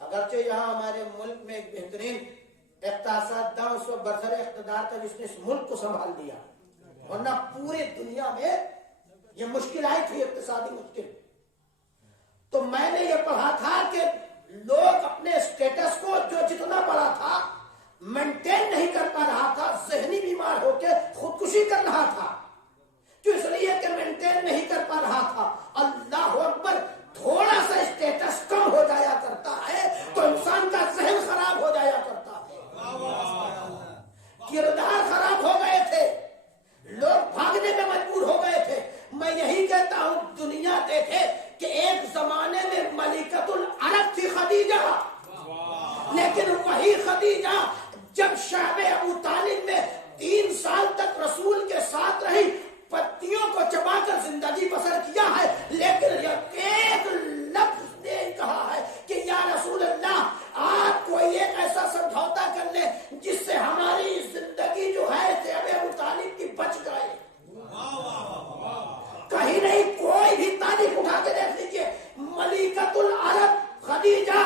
اگرچہ یہاں ہمارے ملک میں ایک بہترین اقتصاد داں اس وقت برسر اقتدار تھا جس نے اس ملک کو سنبھال لیا، ورنہ پوری دنیا میں یہ مشکل آئی تھی، اقتصادی مشکل۔ تو میں نے یہ پڑھا تھا کہ لوگ اپنے اسٹیٹس کو جو جتنا بڑا تھا مینٹین نہیں کر پا رہا تھا، ذہنی بیمار ہو کے خودکشی کر رہا تھا۔ کیوں؟ اس لیے کہ مینٹین نہیں کر پا رہا تھا۔ اللہ اکبر، تھوڑا سا اسٹیٹس کم ہو جایا کرتا ہے تو انسان کا ذہن خراب ہو جایا کرتا ہے، کردار خراب ہو گئے تھے، لوگ بھاگنے میں مجبور ہو گئے تھے۔ میں یہی کہتا ہوں دنیا دیکھے کہ ایک زمانے میں ملکۃ العرب تھی خدیجہ، لیکن وہی خدیجہ جب شعب ابو طالب میں 3 سال تک رسول کے ساتھ رہی، پتیوں کو چبا کر زندگی بسر کیا ہے، لیکن ایک لفظ نے کہا ہے کہ یا رسول اللہ آپ کوئی ایک ایسا سمجھوتا کر لیں جس سے ہماری زندگی جو ہے شعب ابو طالب کی بچ جائے۔ کہیں نہیں، کوئی بھی تاریخ اٹھا کے دیکھ لیجیے، ملکۃ العرب خدیجہ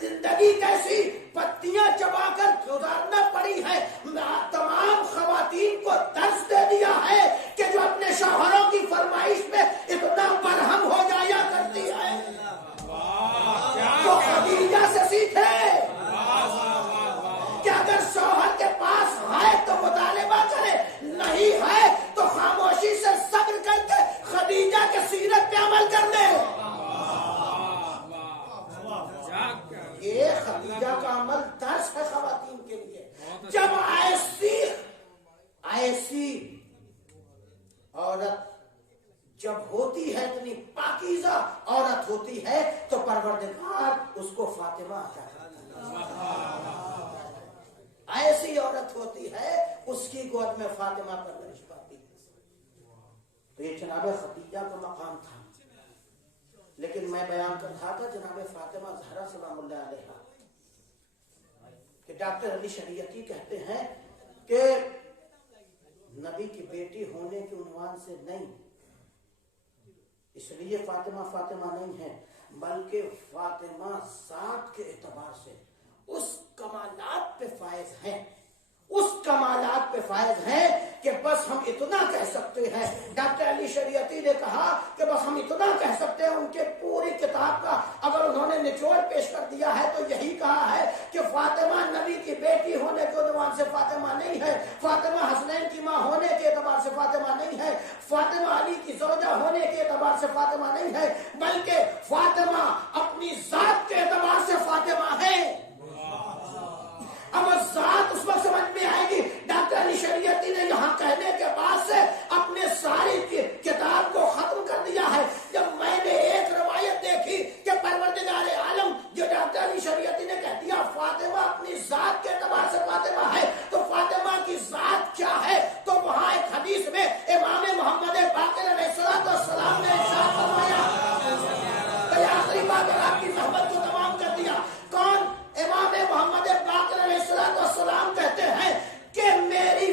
زندگی کیسی پتیاں چبا کر گزارنا پڑی ہے۔ تمام خواتین کو درس دے دیا ہے کہ جو اپنے شوہروں کی فرمائش میں اتنا برہم ہو جایا کرتی ہے وہ خدیجہ سے سیکھے کہ اگر شوہر کے پاس ہے تو مطالبہ کرے، نہیں ہے تو خاموشی سے صبر کر کے خدیجہ کے سیرت پہ عمل کر لے۔ یہ خدیجہ کا عمل درس ہے خواتین کے لیے۔ جب ایسی عورت جب ہوتی ہے، اتنی پاکیزہ عورت ہوتی ہے تو پروردگار اس کو فاطمہ کہتا ہے۔ ایسی عورت ہوتی ہے اس کی گود میں فاطمہ پرورش پاتی ہے۔ تو یہ جناب خدیجہ کا مقام تھا، لیکن میں بیان کر رہا تھا جناب فاطمہ زہرا سلام اللہ علیہا کہ ڈاکٹر علی شریعتی کہتے ہیں کہ نبی کی بیٹی ہونے کے عنوان سے نہیں، اس لیے فاطمہ فاطمہ نہیں ہے، بلکہ فاطمہ ذات کے اعتبار سے اس کمالات پہ فائز ہیں، اس کمالات پہ فائز ہیں کہ بس ہم اتنا کہہ سکتے ہیں۔ ڈاکٹر علی شریعتی نے کہا کہ بس ہم اتنا کہہ سکتے ہیں، ان کے پوری کتاب کا اگر انہوں نے نچوڑ پیش کر دیا ہے تو یہی کہا ہے کہ فاطمہ نبی کی بیٹی ہونے کے عنوان سے فاطمہ نہیں ہے، فاطمہ حسنین کی ماں ہونے کے اعتبار سے فاطمہ نہیں ہے، فاطمہ علی کی زوجہ ہونے کے اعتبار سے فاطمہ نہیں ہے، بلکہ فاطمہ اپنی ذات کے اعتبار سے فاطمہ ہے۔ اب ذات اس وقت سمجھ میں آئے گی۔ ڈاکٹر علی شریعتی نے یہاں کہنے کے بعد سے اپنے ساری کتاب کو ختم کر دیا ہے۔ جب میں نے ایک روایت دیکھی کہ پروردگار عالم جو ڈاکٹر علی شریعتی نے کہہ دیا فاطمہ اپنی ذات کے اعتبار سے فاطمہ ہے، تو فاطمہ کی ذات کیا ہے؟ تو وہاں ایک حدیث میں امام محمد باقر علیہ السلام نے ارشاد فرمایا، آخری بات اور آپ کی زحمت کو تمام کر دیا۔ کون؟ امام محمد باقر علیہ السلام کہتے ہیں کہ میری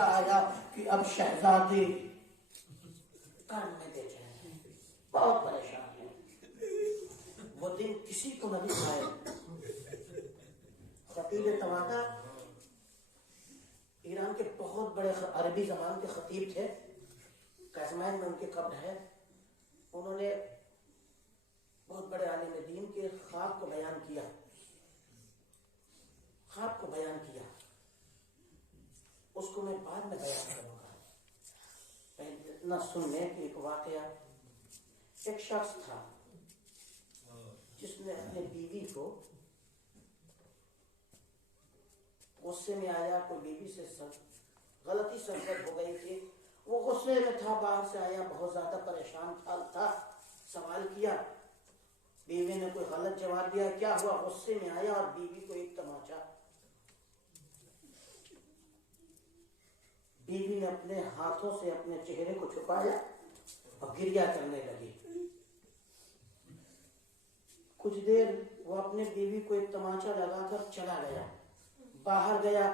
ارادہ آیا کہ اب شہزادی کان میں دے جائیں، بہت پریشان ہے، وہ دن کسی کو نہ دکھائے۔ خطیب تمادا ایران کے بہت بڑے عربی زبان کے خطیب تھے، قزوین میں ان کی قبر ہے۔ انہوں نے بہت بڑے عالم دین کے خواب کو بیان کیا، خواب کو بیان کیا، اس کو میں بعد میں بیان کروں گا، پہلے اتنا سن لیں کہ ایک واقعہ، ایک شخص تھا جس نے اپنے بیوی کو غصے میں آیا، کوئی بیوی سے غلطی سرزد ہو گئی تھی، وہ غصے میں تھا، باہر سے آیا، بہت زیادہ پریشان تھا، سوال کیا، بیوی نے کوئی غلط جواب دیا، کیا ہوا؟ غصے میں آیا اور بیوی کو ایک تماچا، بیوی نے اپنے ہاتھوں سے اپنے چہرے کو چھپایا اور گریہ کرنے لگی۔ کچھ دیر وہ اپنے بیوی کو ایک تماچا لگا کر چلا گیا، باہر گیا،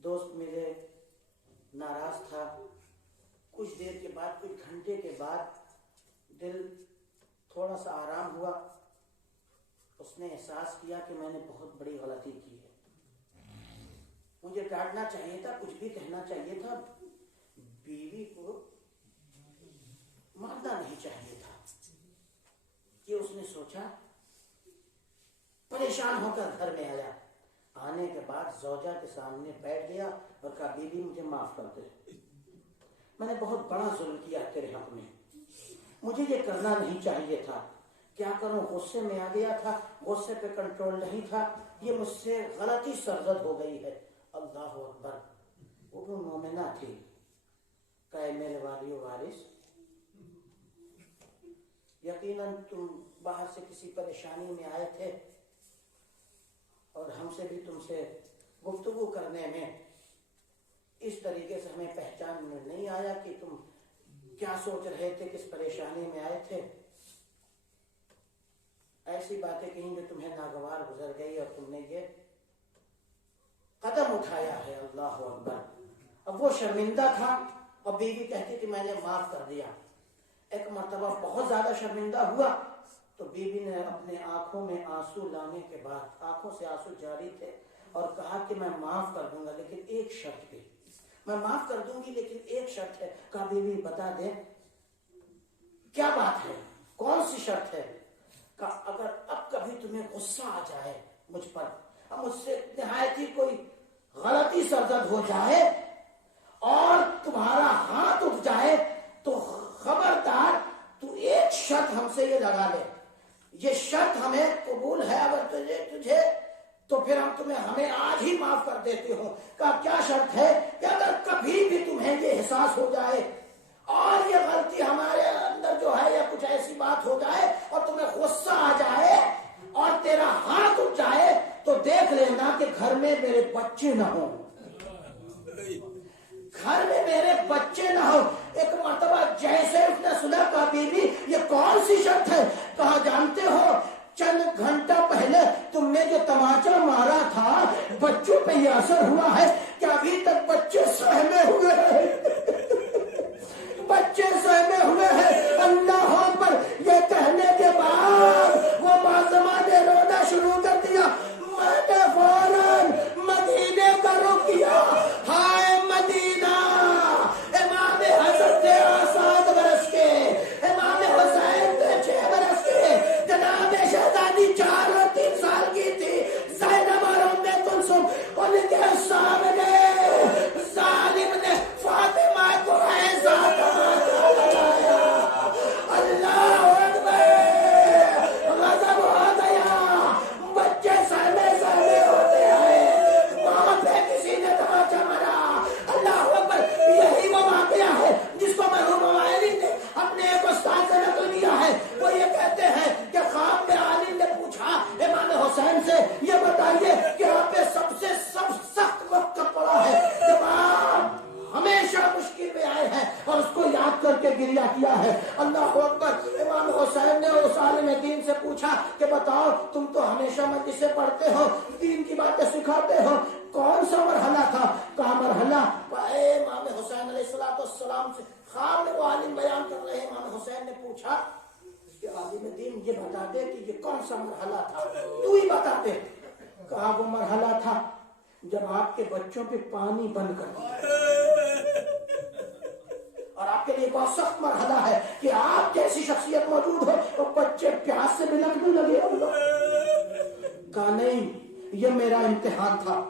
دوست ملے، ناراض تھا۔ کچھ دیر کے بعد، کچھ گھنٹے کے بعد دل تھوڑا سا آرام ہوا، اس نے احساس کیا کہ میں نے بہت بڑی غلطی کی ہے، مجھے ڈانٹنا چاہیے تھا، کچھ بھی کہنا چاہیے تھا، بیوی کو مارنا نہیں چاہیے تھا، یہ اس نے سوچا۔ پریشان ہو کر گھر میں آیا، آنے کے بعد زوجہ کے سامنے بیٹھ گیا اور کہا، بیوی مجھے معاف کر دے، میں نے بہت بڑا ظلم کیا تیرے حق میں، مجھے یہ کرنا نہیں چاہیے تھا، کیا کروں، غصے میں آ گیا تھا، غصے پہ کنٹرول نہیں تھا، یہ مجھ سے غلطی سرزد ہو گئی ہے۔ اللہ اکبر۔ وہ بھی مومنہ تھی، کہے میرے والی و وارث، یقیناً تم باہر سے کسی پریشانی میں آئے تھے اور ہم سے بھی تم سے گفتگو کرنے میں اس طریقے سے ہمیں پہچان میں نہیں آیا کہ تم کیا سوچ رہے تھے، کس پریشانی میں آئے تھے، ایسی باتیں کہیں جو تمہیں ناگوار گزر گئی اور تم نے یہ قدم اٹھایا ہے۔ اللہ اکبر۔ اب وہ شرمندہ تھا اور بیوی کہتی کہ میں نے معاف کر دیا۔ ایک مرتبہ بہت زیادہ شرمندہ ہوا تو بیوی نے اپنے آنکھوں میں آنسو لانے کے بعد، آنکھوں سے آنسو جاری تھے، اور کہا کہ میں معاف کر دوں گا لیکن ایک شرط پہ، میں معاف کر دوں گی لیکن ایک شرط ہے۔ کہا بیوی بتا دے کیا بات ہے، کون سی شرط ہے؟ کہا اگر اب کبھی تمہیں غصہ آ جائے مجھ پر، اب مجھ سے نہایت ہی کوئی غلطی سرزد ہو جائے اور تمہارا ہاتھ اٹھ جائے تو خبردار تو ایک شرط ہم سے یہ لگا لے، یہ شرط ہمیں قبول ہے اگر تجھے تو پھر ہمیں آج ہی معاف کر دیتے ہوں۔ کہا کیا شرط ہے؟ کہ اگر کبھی بھی تمہیں یہ احساس ہو جائے اور یہ غلطی ہمارے اندر جو ہے یا کچھ ایسی بات ہو جائے اور تمہیں غصہ آ جائے اور تیرا ہاتھ اٹھ جائے تو دیکھ لینا کہ گھر میں میرے بچے نہ ہوں، گھر میں میرے بچے نہ ہو۔ ایک مرتبہ جیسے اس نے سنا، کہا بیوی یہ کون سی شرط ہے؟ کہا جانتے ہو چند گھنٹہ پہلے تم نے جو تماچا مارا تھا بچوں پہ یہ اثر ہوا ہے کہ ابھی تک بچے سہمے ہوئے ہیں، بچے سہمے ہوئے ہیں۔ اللہ اکبر۔ یہ کہنے کے بعد وہ معصومہ نے رونا شروع کر دیا۔ میں نے فوراً مدینے کا رخ کیا۔ ہائے مدینہ، امام حسن تھے 7 برس کے، امام حسین تھے 6 برس کے، جناب شہزادی 4 اور 3 سال کی تھی، زینب اور ام کلثوم ان کے سامنے ظالم نے فاطمہ کو ایسا تماچا لگایا۔ اللہ اکبر۔ غضب ہو گیا، بچے سہمے سہمے ہوتے ہیں، وہاں پہ کسی نے تماچا مارا۔ اللہ اکبر۔ یہی وہ واقعہ ہے جس کو مرحوم عالم نے اپنے ایک استاد سے نقل کیا ہے۔ وہ یہ کہتے ہیں کہ خواب میں عالم نے پوچھا امام حسین سے، یہ بتائیے کہ آپ پہ سب سے سخت وقت کب پڑا ہے؟ جب آپ ہمیشہ مشکل میں آئے ہیں اور اس کو یاد کر کے گریہ کیا ہے۔ اللہ اکبر۔ امام حسین نے اس عالم دین سے پوچھا کہ بتاؤ تم تو ہمیشہ مجلسیں پڑھتے ہو، دین کی باتیں سکھاتے ہو، کون سا مرحلہ تھا مرحلہ اے امام حسین علیہ السلام سے خواب میں وہ عالم بیان کر رہے ہیں. امام حسین نے پوچھا کہ عالم دین یہ بتا دے کہ یہ کون سا مرحلہ تھا, تو ہی بتا دے. کہا وہ مرحلہ تھا جب آپ کے بچوں پہ پانی بند کر دیا, اور آپ کے لیے بہت سخت مرحلہ ہے کہ آپ جیسی شخصیت موجود ہو اور بچے پیاس سے بلکنے لگے. کہا نہیں, یہ میرا امتحان تھا.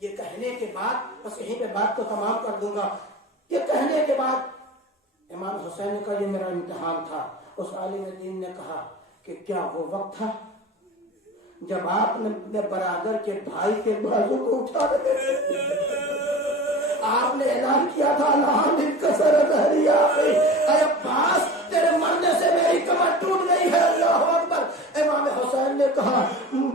یہ کہنے کے بعد بس یہیں پہ بات کو تمام کر دوں گا. یہ کہنے کے بعد امام حسین نے کہا یہ میرا امتحان تھا. اس عالم دین نے کہا کہ کیا وہ وقت تھا جب آپ نے اپنے برادر کے بھائی کے بازو کو اٹھا رہے تھے, آپ نے اعلان کیا تھا اے عباس تیرے مرنے سے میری کمر ٹوٹ گئی ہے. اللہ اکبر. امام حسین نے کہا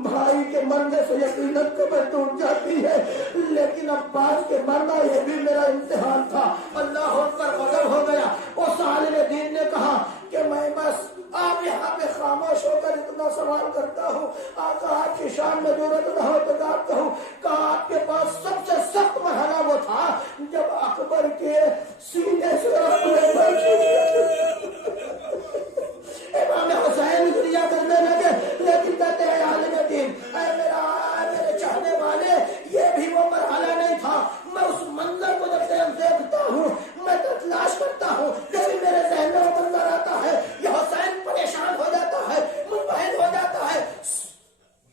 بھائی کے مرنے سے یقیناً کمر ٹوٹ جاتی ہے, لیکن عباس کے مرنا یہ بھی میرا امتحان تھا. اللہ اکبر. غضب ہو گیا. اس عالم دین نے کہا کہ میں بس آپ یہاں پہ خاموش ہو کر اتنا سوال کرتا ہوں, آقا آپ کی شان میں ضرورت نہ ہو تو آپ کہوں. کہا آپ کے پاس سب سے سخت مرحلہ وہ تھا جب اکبر کے سینے سے امام حسین گریا کرنے لگے, لیکن کہتے ہیں عالم دین اے میرے چاہنے والے یہ بھی وہ مرحلہ نہیں تھا. میں اس منظر کو جب دیکھتا ہوں میں تلاش کرتا ہوں, جب میرے ذہن میں وہ منظر آتا ہے یہ حسین پریشان ہو جاتا ہے, منفعل ہو جاتا ہے,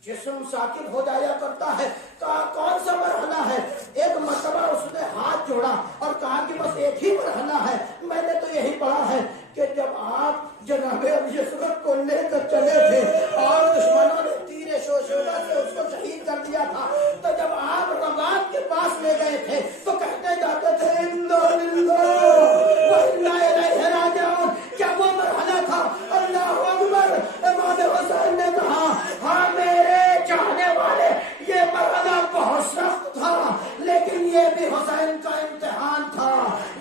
جسم ساکن ہو جایا کرتا ہے. کہا کون سا مرحلہ ہے؟ ایک مرتبہ اس نے ہاتھ جوڑا اور کہا کہ بس ایک ہی مرحلہ ہے, میں نے تو یہی پڑھا ہے کہ جب آپ جناب ابی اسود کو لے کر چلے تھے اور دشمنوں نے تیر شوشوبہ سے اس کو شہید کر دیا تھا, تو جب آپ رباط کے پاس لے گئے تھے تو کہتے جاتے تھے انا للہ و انا الیہ راجعون. کیا وہ مرحلہ تھا؟ اللہ اکبر. امام حسین نے کہا ہاں میرے چاہنے والے یہ مرحلہ بہت سخت تھا, لیکن یہ بھی حسین کا امتحان تھا.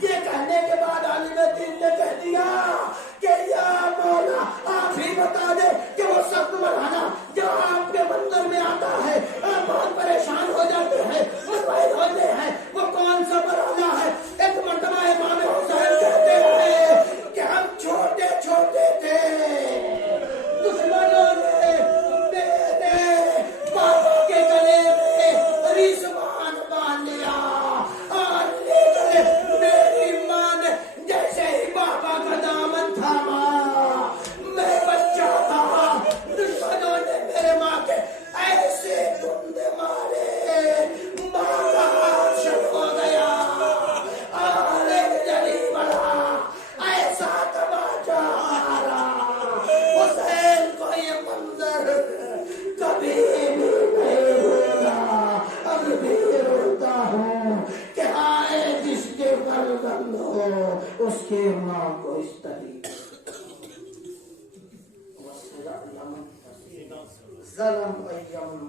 یہ کہنے کے بعد عالم دین نے کہہ دیا کہ یا مولا آپ ہی بتا دے کہ وہ سخت مرحلہ جو آپ کے منظر میں آتا ہے, آپ بہت پریشان ہو جاتے ہیں, منفعل ہوتے ہیں, وہ کون سا مرحلہ ہے؟ ایک مرتبہ امام حسین کہتے ہیں کہ ہم چھوٹے چھوٹے تھے, دشمنوں نے میرے پاپا کے گلے میں رضوان باندھ لیا اور لے گئے. میری ماں نے جیسے ہی پاپا کا دامن تھاما, میں بچہ تھا, دشمنوں نے میرے ماں کے ایسے گندے مارے, ماں کا ہاتھ شل ہو گیا اور ایک جلی بڑا ایسا تماچا مارا. حسین کو یہ منظر کبھی بھی نہیں بھولا. اب بھی روتا ہوں کہ آئے جس کے گردن ہو اس کے ماں کو اس طریقے ظلم ایام